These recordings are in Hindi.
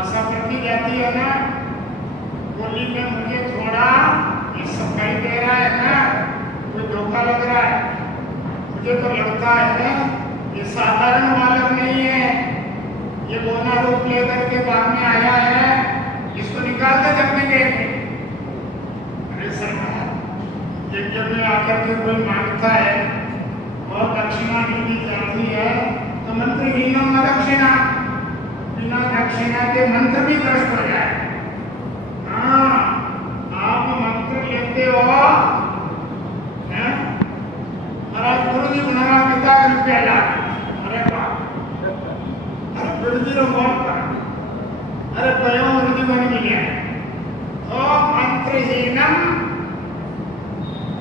असफलती जाती है ना, बोली में मुझे थोड़ा ये सफाई दे रहा है ना, कोई धोखा लग रहा है। मुझे तो लगता है ये साधारण बालक नहीं है, ये बोना रूप लेकर के बाद में आया है, इसको निकाल दे जब में देख। अरे सरकार, यज्ञ में आकर के कोई मांगता है और दक्षिणा दी जाती है तो मंत्रहीनम दक्षिणा, बिना दक्षिणा के मंत्र भी भ्रष्ट हो जाए। हाँ, आप मंत्र लेते हो, महाराज गुरु जी बना पिता रुपया ला, अरे बाप, अरे गुरु जी रो बहुत पर, अरे पयो गुरु जी बन गया। तो मंत्रहीनम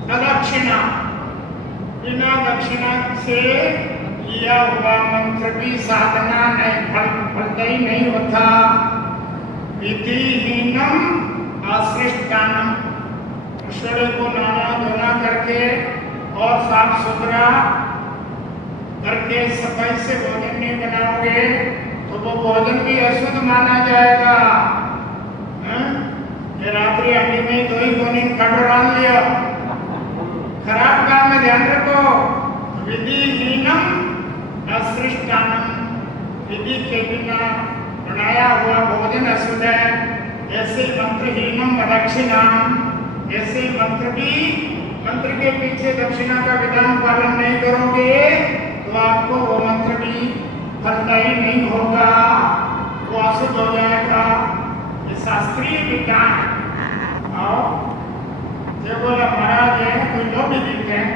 दक्षिणा, बिना दक्षिणा से लिया हुआ मंत्र भी साधना नहीं, फलदायी नहीं होता। विधिहीनम आश्रिष्टानम, ईश्वर को नाना धोना करके और साफ सुथरा करके सफाई से भोजन नहीं बनाओगे तो वो भोजन भी अशुद्ध माना जाएगा। ये रात्रि अंडी में दो ही गोनी काटो डाल लिया, खराब काम में ध्यान रखो। विधिहीनम असृष्टानम, विधि के बिना बनाया हुआ भोजन अशुद्ध है। ऐसे मंत्रहीनम दक्षिणाम, ऐसे मंत्र भी, मंत्र के पीछे दक्षिणा का विधान पालन नहीं करोगे तो आपको वो मंत्र भी फलदायी नहीं होगा, वो अशुद्ध हो जाएगा। ये शास्त्रीय विज्ञान है। आओ जो बोला महाराज है कोई लोग भी दिखते हैं,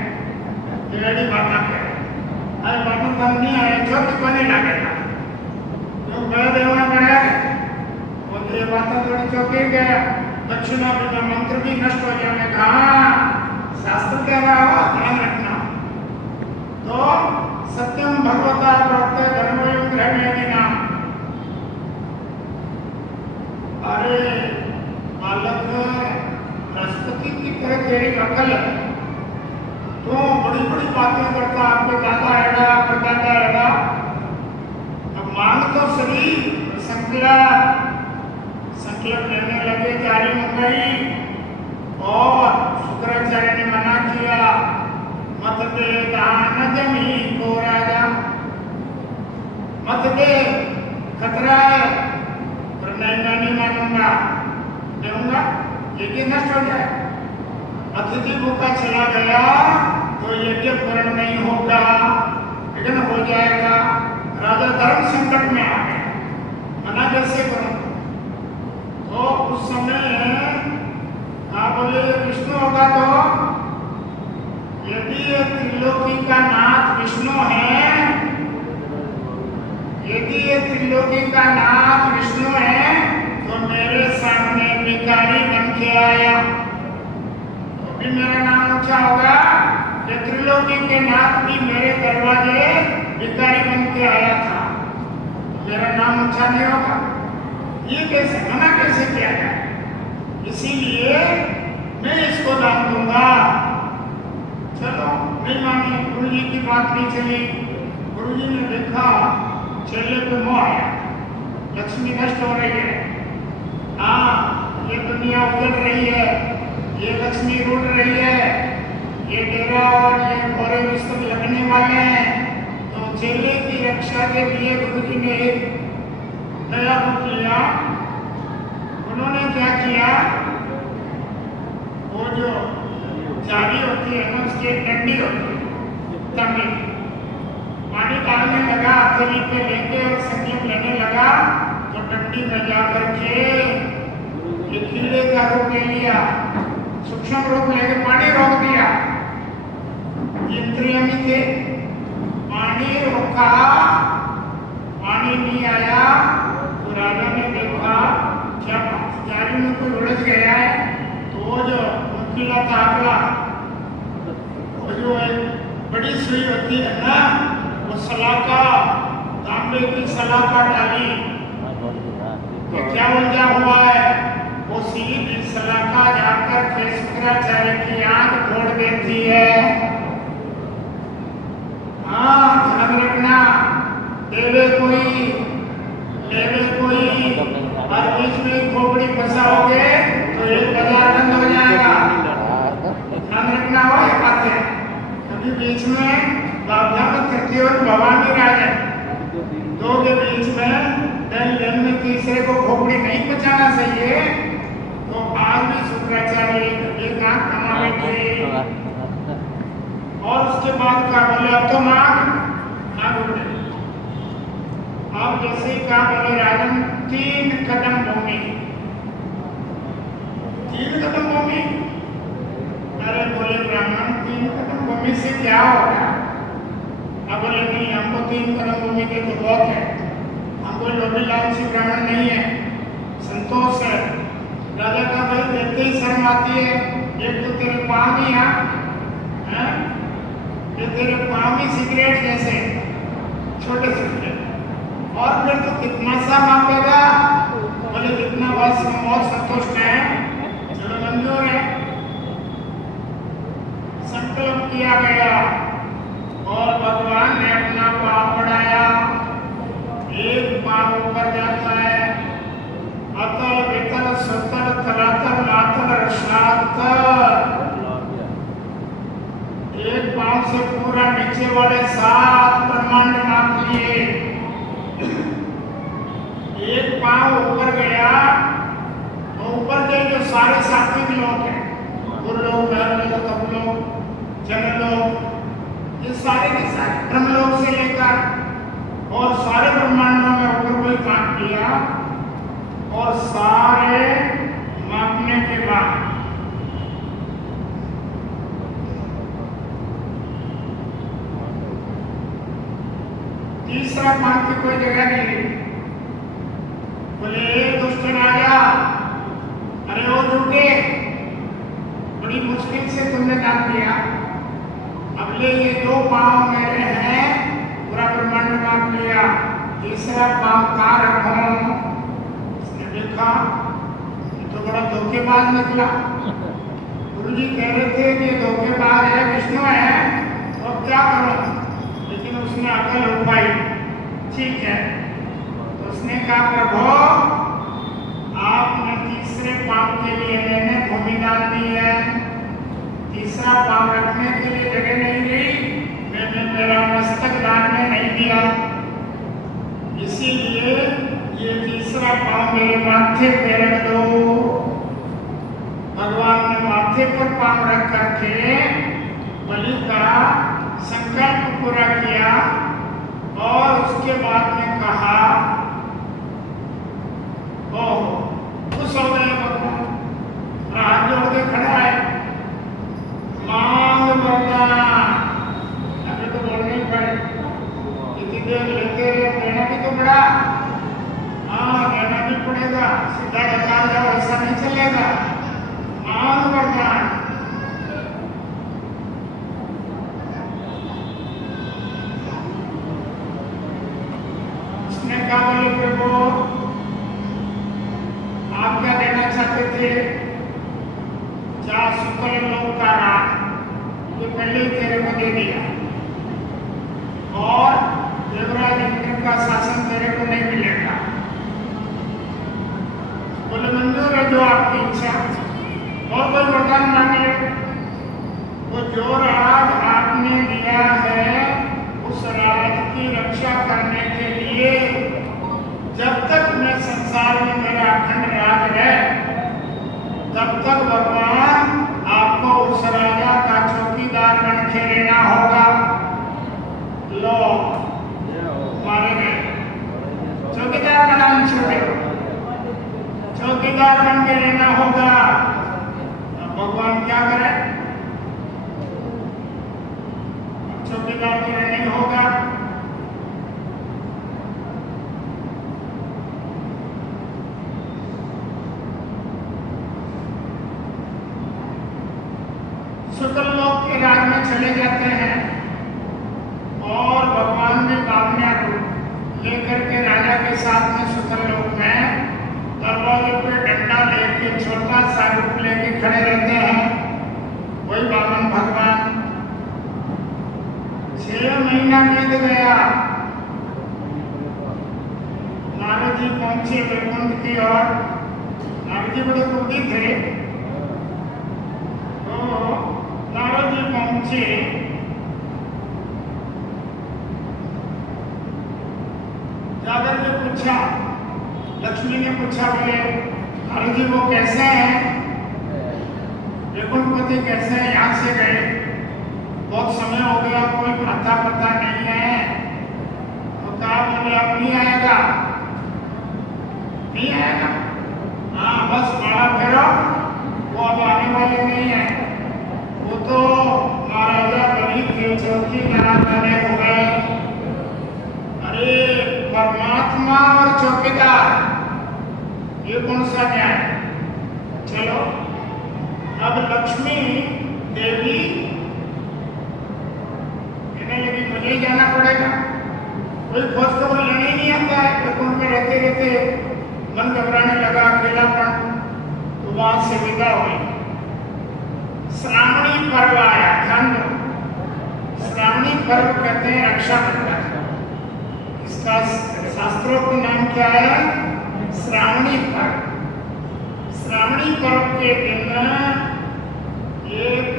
ये लड़ी बात है, अरे बातों कम नहीं आए, छोटी बने लगेगा जो बड़ा देवना बड़ा है वो ये बातें थोड़ी चौकी गया, दक्षिणा बिना मंत्र भी नष्ट हो जाएगा। शास्त्र कह रहा हो ध्यान रखना। तो सत्यम भगवता प्रोक्त धर्मों ग्रहण नाम। अरे बालक बृहस्पति की तरह तेरी अकल है, तो बड़ी बड़ी बातें करता, आपके दादा एड़ा, परदादा एड़ा, अब मांग तो सही, संकल्प लेने लगे जारी मंगाई और शुक्राचार्य ने मना किया, मत दे दान जमी को राजा, मत दे, खतरा है, पर नहीं मानूंगा, दूंगा, यज्ञ नष्ट हो जाए। अतिथि भूखा चला गया तो यज्ञ पूर्ण नहीं होगा, विघ्न हो जाएगा। राजा धर्म संकट में आ गए, मना कैसे करो? तो उस समय आप बोले विष्णु होगा तो यदि ये त्रिलोकी का नाथ विष्णु है, यदि ये त्रिलोकी का नाथ विष्णु है तो मेरे सामने भिखारी बन के आया तो भी मेरा नाम ऊंचा होगा। ये त्रिलोकी के नाथ भी मेरे दरवाजे भिखारी बन के आया था, मेरा नाम ऊंचा नहीं होगा। ये कैसे मना कैसे किया जाए? इसीलिए मैं इसको दान दूंगा। चलो नहीं मानी, गुरु जी की बात नहीं चली। गुरु जी ने देखा चेले को मोह आया, लक्ष्मी नष्ट हो रही है, हाँ ये दुनिया उजड़ रही है, ये लक्ष्मी रूठ रही है, ये डेरा और ये घोड़े विस्तृत लगने वाले हैं। तो चेले की रक्षा के लिए गुरु जी ने एक नया रूप लिया। उन्होंने क्या किया, वो जो जाली होती है ना, उसकी एक डंडी होती है, तमिल पानी डालने लगा, हथेली पे लेके और संकल्प लेने लगा तो डंडी में जाकर के ये कीड़े का रूप ले लिया, सूक्ष्म रूप लेके पानी रोक दिया। इंद्रिय में थे, पानी रोका, पानी नहीं आया तो राजा ने देखा क्या जारी में कोई उलझ गया है, तो वो जो नुकीला ताकला, वो जो एक बड़ी सुई होती है ना, वो सलाका, तांबे की सलाका डाली तो क्या उलझा हुआ है, वो सीधी सलाका जाकर के शुक्राचार्य की आंख फोड़ देती है। हाँ ध्यान रखना, देवे कोई लेवे कोई, और बीच में खोपड़ी फंसाओगे तो एक बाजार बंद हो जाएगा। ध्यान रखना हो ये बातें। कभी बीच में बाबा तृतीय और भवानी राजा दो के बीच में दिन में तीसरे को खोपड़ी नहीं बचाना चाहिए, तो आज भी शुक्राचार्य एक आंख कमा बैठे। और उसके बाद क्या बोले, अब तो मांग उठे। अब जैसे ही कहा बोले राजन 3 कदम भूमि, 3 कदम भूमि। अरे बोले ब्राह्मण 3 कदम भूमि से क्या होगा? अब बोले नहीं, हमको 3 कदम भूमि के तो बहुत है, हमको लोभी लालची ब्राह्मण नहीं है, संतोष है। राजा का भाई देखते ही शर्म आती है, एक तो तेरे पाँव ही हैं, ये तेरे पाँव ही सिगरेट जैसे छोटे छोटे, और फिर तो कितना सा मांगेगा? बोले जितना बस हम बहुत संतुष्ट हैं, चलो मंजूर है। संकल्प किया गया और भगवान ने अपना पाँव बढ़ाया, एक पाँव ऊपर जाता है, अतल वितल सुतल तलातल लातल रसातल, एक पाँव से पूरा नीचे वाले 7 ब्रह्मांड नाप लिए। एक पाँव ऊपर गया तो ऊपर के जो सारे सात्विक लोग हैं, गुरुलोक, नरलोक, तपलोक, जनलोक, ये सारे के सारे ब्रह्मलोक से लेकर और सारे ब्रह्मांडों में ऊपर कोई काम किया, और सारे मापने के बाद तीसरा पाँव की कोई जगह नहीं। बोले दुष्ट राजा, अरे वो झूठे, बड़ी मुश्किल से तुमने काम किया, अब ये 2 पाँव मेरे हैं, पूरा ब्रह्मांड नाप लिया, तीसरा पाँव कहाँ रखूं? उसने देखा ये तो बड़ा धोखेबाज निकला। गुरुजी कह रहे थे कि धोखेबाज है, विष्णु है, तो अब क्या करूं? लेकिन उसने अकल उठाई, ठीक है। तो उसने कहा प्रभु, आपने तीसरे पाँव के लिए मैंने भूमि डाल दी है, तीसरा पाँव रखने के लिए जगह नहीं दी, मैंने मेरा मस्तक दान में नहीं दिया, इसीलिए ये तीसरा पाँव मेरे माथे पे रख दो। भगवान ने माथे पर पाँव रख करके बलि का संकल्प पूरा किया, और उसके बाद में कहा, ओह खुश हो गए भगवान, हाथ जोड़ के खड़ा है, मांग वरदान। अभी तो बोलने ही पड़े, इतनी देर लेते रहे, देना भी तो पड़ा। हाँ देना भी पड़ेगा, सीधा बता जाओ ऐसा नहीं चलेगा, मांग वरदान। उसने कहा बोले प्रभु आप क्या देना चाहते थे? 4 शुक्ल लोक का राज, ये पहले ही तेरे को दे दिया, और देवराज इंद्र का शासन तेरे को नहीं मिलेगा। बोले मंजूर है जो आपकी इच्छा, और कोई वरदान मांगे। वो जो राज आपने दिया है उस राज की रक्षा करने के लिए जब तक मैं संसार में मेरा अखंड राज है, तब तक भगवान आपको उस राजा का चौकीदार बन के रहना होगा। लो मारे गए, चौकीदार का नाम छोड़े, चौकीदार बन के रहना होगा। अब भगवान क्या करे? चौकीदार तो नहीं होगा। शुक्ल लोक के राज में चले जाते हैं, और भगवान ने कामना रूप लेकर के राजा के साथ में शुक्ल लोक में दरवाजे पे डंडा लेके छोटा सा रूप लेके खड़े रहते हैं। वही वामन भगवान। 6 महीना बीत गया, नारद जी पहुंचे वैकुंठ की ओर। नारद जी बड़े बुद्धि थे, तो नारद जी पहुंचे, जाकर के पूछा, लक्ष्मी ने पूछा, बोले नारद जी वो कैसे हैं, वैकुंठपति कैसे हैं, यहाँ से गए, बहुत समय हो गया, कोई आता पता नहीं है। तो कहा, बोले अब नहीं आएगा, नहीं आएगा, हाँ बस माला फेरो, वो अब आने वाले नहीं है। वो तो महाराजा बलि के चौकीदार बने हुए। अरे परमात्मा और चौकीदार, ये कौन सा न्याय। चलो अब लक्ष्मी देवी कहने लगी, मुझे ही जाना पड़ेगा, कोई खोज खबर लेने ही नहीं आता है। वैकुंठ में रहते रहते मन घबराने लगा, अकेलापन, तो वहां से विदा हुई। श्रावणी पर्व आया, ध्यान दो, श्रावणी पर्व कहते हैं रक्षाबंधन। इसका शास्त्रोक्त नाम क्या है, श्रावणी पर्व। श्रावणी पर्व के दिन एक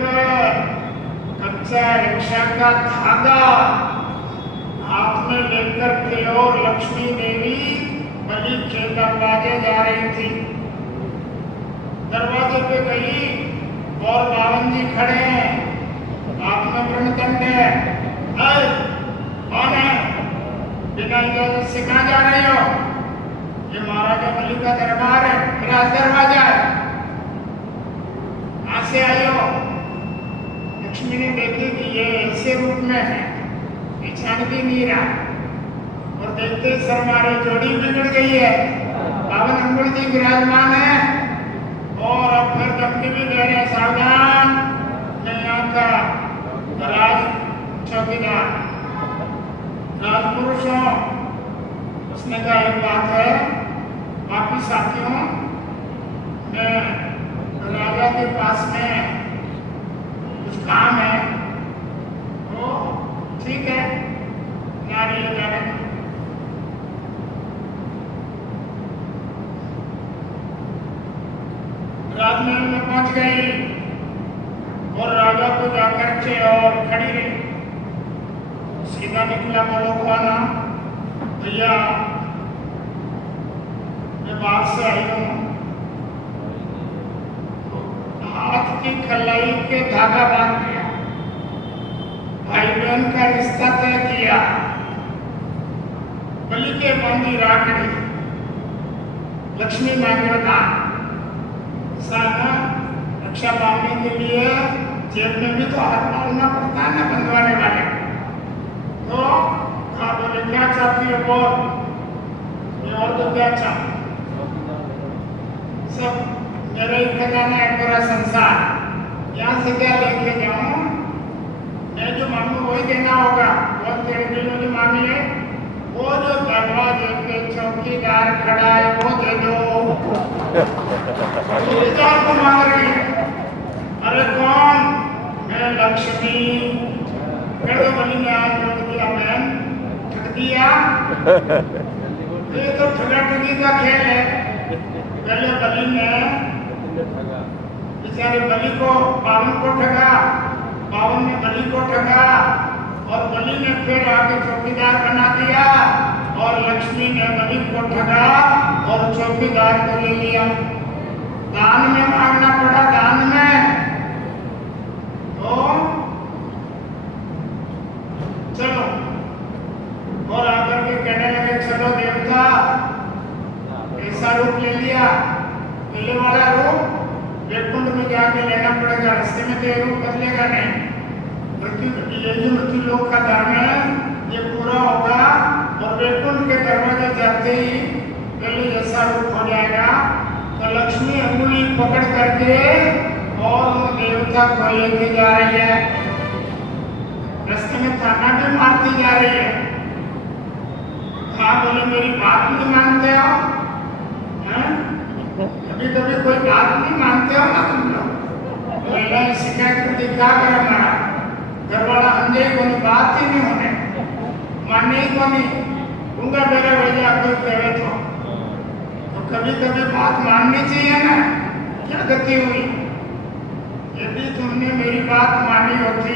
कच्चा रिक्शा का धागा हाथ में लेकर के और लक्ष्मी देवी बलि के दरवाजे जा रही थी। दरवाजे पे गई और बावन जी खड़े हैं, हाथ में ब्रह्मदंड है। कौन है, बिना इजाजत से कहाँ जा रही हो। ये महाराजा बलि का दरबार है, मेरा दरवाजा है, कहाँ से आई हो। लक्ष्मी ने देखी कि ये ऐसे रूप में है, पहचान भी नहीं रहा, और देखते सरमारे जोड़ी बिगड़ गई है। बावन अंगुल जी विराजमान है, और अब फिर धमकी भी दे रहे, सावधान, मैं यहाँ का राज चौकीदार राजपुरुष हूँ। उसने कहा, एक बात है, बाकी साथियों, मैं राजा के पास में कुछ काम है, तो ठीक है, नारी जाने। राजमहल में पहुंच गई और राजा को जाकर के और खड़ी रही। सीधा निकला, बोलो कौन, भैया मैं बाहर से आई हूँ। हाथ की कलाई के धागा बांध दिया, भाई बहन का रिश्ता तय किया, बलि के बंदी राखड़ी, लक्ष्मी मांगना, रक्षा बांधने के लिए जेब में भी तो हाथ डालना पड़ता है ना, बंधवाने वाले। तो कहा, बोले क्या चाहती है बोल, ये और तो क्या चाहती, सब मेरा ही खजाना है, पूरा संसार, यहाँ से क्या लेके जाऊं, मैं जो मांगू वही देना होगा। वो तेरे दिल में जो मांग ले, वो जो दरवाजे पे चौकीदार खड़ा है वो दे दो। को मांग रही है, अरे कौन, मैं लक्ष्मी। फिर तो बलि ने हाथ जोड़ दिया, बहन ठग दिया, ये तो ठगा ठगी का खेल है। पहले बलि ने बेचारे बलि को, बावन को ठगा, बावन ने बलि को ठगा, और बलि ने फिर आके चौकीदार बना दिया, और लक्ष्मी ने बलि को ठगा और चौकीदार को ले लिया। दान में मांगना पड़ा, दान में। तो चलो, और आकर के कहने लगे, चलो देवता, ऐसा रूप ले लिया, पहले वाला रूप वैकुंठ में जाके लेना पड़ेगा, रास्ते में तो ये रूप बदलेगा नहीं। बल्कि ये जो मृत्यु लोक का धर्म है ये पूरा होगा, और वैकुंठ के दरवाजे जाते ही पहले जैसा रूप हो जाएगा। तो लक्ष्मी अंगुली पकड़ करके और देवता को लेके जा रही है, रास्ते में ताना भी मारती जा रही है। कहा, बोले मेरी बात नहीं मानते हो, कभी कभी कोई बात नहीं मानते हो ना तुम लोग। पहले शिकायत करके क्या करें, हमारा घर वाला अंधे को बात ही नहीं होने, मानने ही को नहीं, गूंगा बेरा भैया अब्दुल कहे तो कभी कभी बात माननी चाहिए ना। क्या गति हुई? यदि तुमने मेरी बात मानी होती